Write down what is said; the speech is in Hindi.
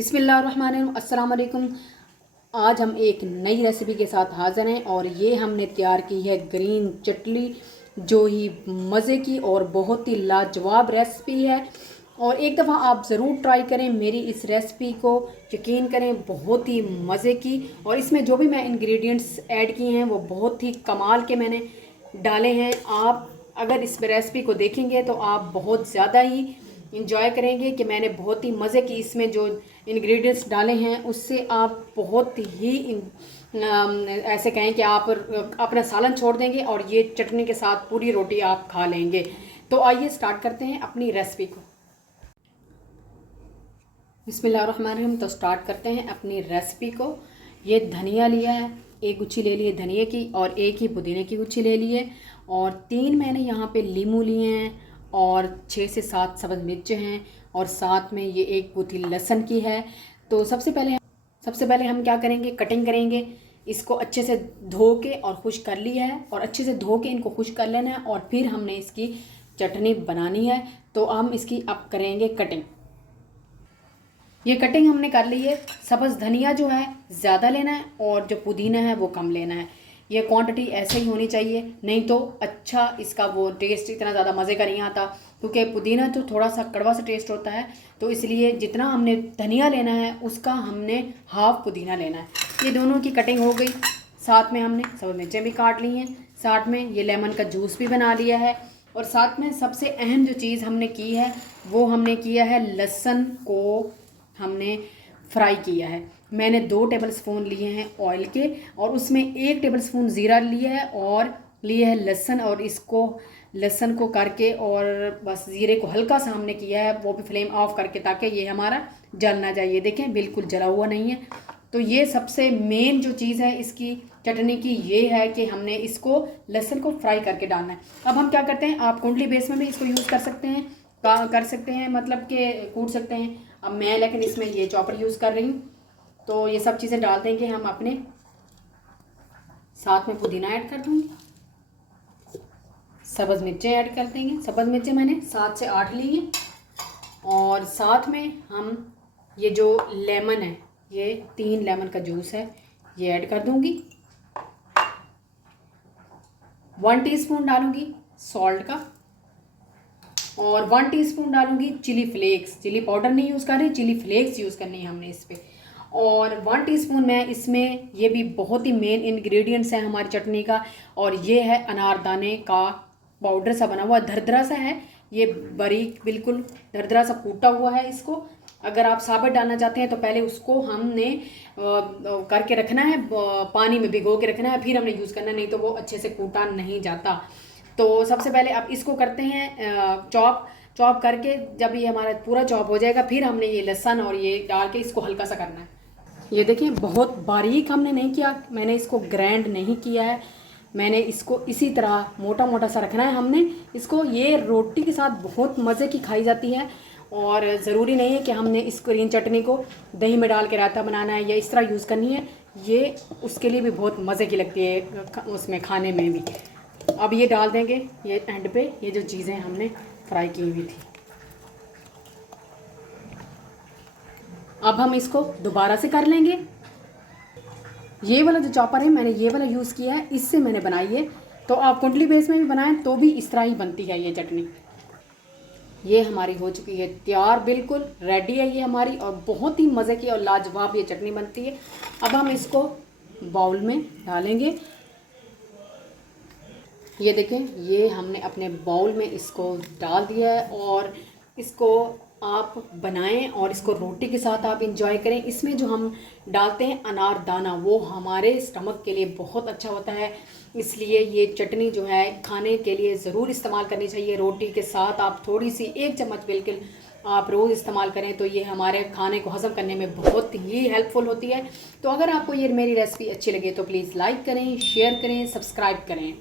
बिस्मिल्लाहिर्रहमानिर्रहीम, अस्सलाम वालेकुम। आज हम एक नई रेसिपी के साथ हाज़िर हैं और ये हमने तैयार की है ग्रीन चटनी, जो ही मज़े की और बहुत ही लाजवाब रेसिपी है। और एक दफ़ा आप ज़रूर ट्राई करें मेरी इस रेसिपी को, यकीन करें बहुत ही मज़े की। और इसमें जो भी मैं इंग्रेडिएंट्स ऐड किए हैं वो बहुत ही कमाल के मैंने डाले हैं। आप अगर इस रेसिपी को देखेंगे तो आप बहुत ज़्यादा ही इंजॉय करेंगे कि मैंने बहुत ही मज़े की इसमें जो इंग्रेडिएंट्स डाले हैं उससे आप बहुत ही ऐसे कहें कि आप अपना सालन छोड़ देंगे और ये चटनी के साथ पूरी रोटी आप खा लेंगे। तो आइए स्टार्ट करते हैं अपनी रेसिपी को। बिस्मिल्लाहिर्रहमानिर्रहीम। तो स्टार्ट करते हैं अपनी रेसिपी को। ये धनिया लिया है, एक गुच्छी ले लिए धनिया की और एक ही पुदीने की गुच्छी ले लिए और 3 मैंने यहाँ पे लीमू लिए हैं और 6 से 7 सब्ज़ मिर्च हैं और साथ में ये एक गुत्थी लहसुन की है। तो सबसे पहले हम क्या करेंगे, कटिंग करेंगे। इसको अच्छे से धो के और खुश्क कर लिया है और अच्छे से धो के इनको खुश्क कर लेना है और फिर हमने इसकी चटनी बनानी है। तो हम इसकी अब करेंगे कटिंग। ये कटिंग हमने कर ली है। सब्ज़ धनिया जो है ज़्यादा लेना है और जो पुदीना है वो कम लेना है। ये क्वांटिटी ऐसे ही होनी चाहिए, नहीं तो अच्छा इसका वो टेस्ट इतना ज़्यादा मज़े का नहीं आता, क्योंकि पुदीना तो थोड़ा सा कड़वा सा टेस्ट होता है। तो इसलिए जितना हमने धनिया लेना है उसका हमने हाफ़ पुदीना लेना है। ये दोनों की कटिंग हो गई। साथ में हमने सब मिर्चें भी काट ली हैं, साथ में ये लेमन का जूस भी बना लिया है और साथ में सबसे अहम जो चीज़ हमने की है वो हमने किया है लहसुन को हमने फ्राई किया है। मैंने 2 टेबल स्पून लिए हैं ऑयल के और उसमें 1 टेबल स्पून ज़ीरा लिया है और लिए है लहसुन। और इसको लहसुन को करके और बस ज़ीरे को हल्का सा हमने किया है, वो भी फ्लेम ऑफ करके, ताकि ये हमारा जल ना जाए। ये देखें बिल्कुल जला हुआ नहीं है। तो ये सबसे मेन जो चीज़ है इसकी चटनी की ये है कि हमने इसको लहसुन को फ्राई करके डालना है। अब हम क्या करते हैं, आप कुंडली बेस में भी इसको यूज़ कर सकते हैं, मतलब कि कूट सकते हैं। अब मैं लेकिन इसमें ये चॉपर यूज़ कर रही हूँ। तो ये सब चीज़ें डाल देंगे हम अपने, साथ में पुदीना ऐड कर दूँगी, सब्ज़ मिर्चें ऐड कर देंगे। सब्ज़ मिर्चें मैंने 7 से 8 ली हैं और साथ में हम ये जो लेमन है, ये 3 लेमन का जूस है, ये ऐड कर दूँगी। 1 टीस्पून डालूँगी सॉल्ट का और 1 टीस्पून डालूँगी चिली फ्लेक्स। चिली पाउडर नहीं यूज़ कर रही, चिली फ्लेक्स यूज़ करनी है हमने इस पर। और 1 टीस्पून मैं इसमें, ये भी बहुत ही मेन इंग्रेडिएंट्स है हमारी चटनी का, और ये है अनारदाने का पाउडर सा बना हुआ, दरदरा सा है ये, बारीक बिल्कुल दरदरा सा कूटा हुआ है। इसको अगर आप साबुत डालना चाहते हैं तो पहले उसको हमने करके रखना है, पानी में भिगो के रखना है, फिर हमने यूज़ करना है, नहीं तो वो अच्छे से कूटा नहीं जाता। तो सबसे पहले आप इसको करते हैं चॉप करके। जब ये हमारा पूरा चॉप हो जाएगा फिर हमने ये लहसुन और ये डाल के इसको हल्का सा करना है। ये देखिए बहुत बारीक हमने नहीं किया, मैंने इसको ग्राइंड नहीं किया है, मैंने इसको इसी तरह मोटा मोटा सा रखना है हमने इसको। ये रोटी के साथ बहुत मज़े की खाई जाती है और ज़रूरी नहीं है कि हमने इस ग्रीन चटनी को दही में डाल के रायता बनाना है या इस तरह यूज़ करनी है। ये उसके लिए भी बहुत मज़े की लगती है उसमें खाने में भी। अब ये डाल देंगे ये एंड पे, ये जो चीज़ें हमने फ्राई की हुई थी। अब हम इसको दोबारा से कर लेंगे। ये वाला जो चॉपर है मैंने ये वाला यूज़ किया है, इससे मैंने बनाई है। तो आप कुंडली बेस में भी बनाएं तो भी इस तरह ही बनती है ये चटनी। ये हमारी हो चुकी है तैयार, बिल्कुल रेडी है ये हमारी, और बहुत ही मज़े की और लाजवाब ये चटनी बनती है। अब हम इसको बाउल में डालेंगे। ये देखें, ये हमने अपने बाउल में इसको डाल दिया है और इसको आप बनाएं और इसको रोटी के साथ आप इंजॉय करें। इसमें जो हम डालते हैं अनारदाना, वो हमारे स्टमक के लिए बहुत अच्छा होता है, इसलिए ये चटनी जो है खाने के लिए ज़रूर इस्तेमाल करनी चाहिए। रोटी के साथ आप थोड़ी सी 1 चम्मच बिल्कुल आप रोज़ इस्तेमाल करें तो ये हमारे खाने को हज़म करने में बहुत ही हेल्पफुल होती है। तो अगर आपको ये मेरी रेसिपी अच्छी लगे तो प्लीज़ लाइक करें, शेयर करें, सब्सक्राइब करें।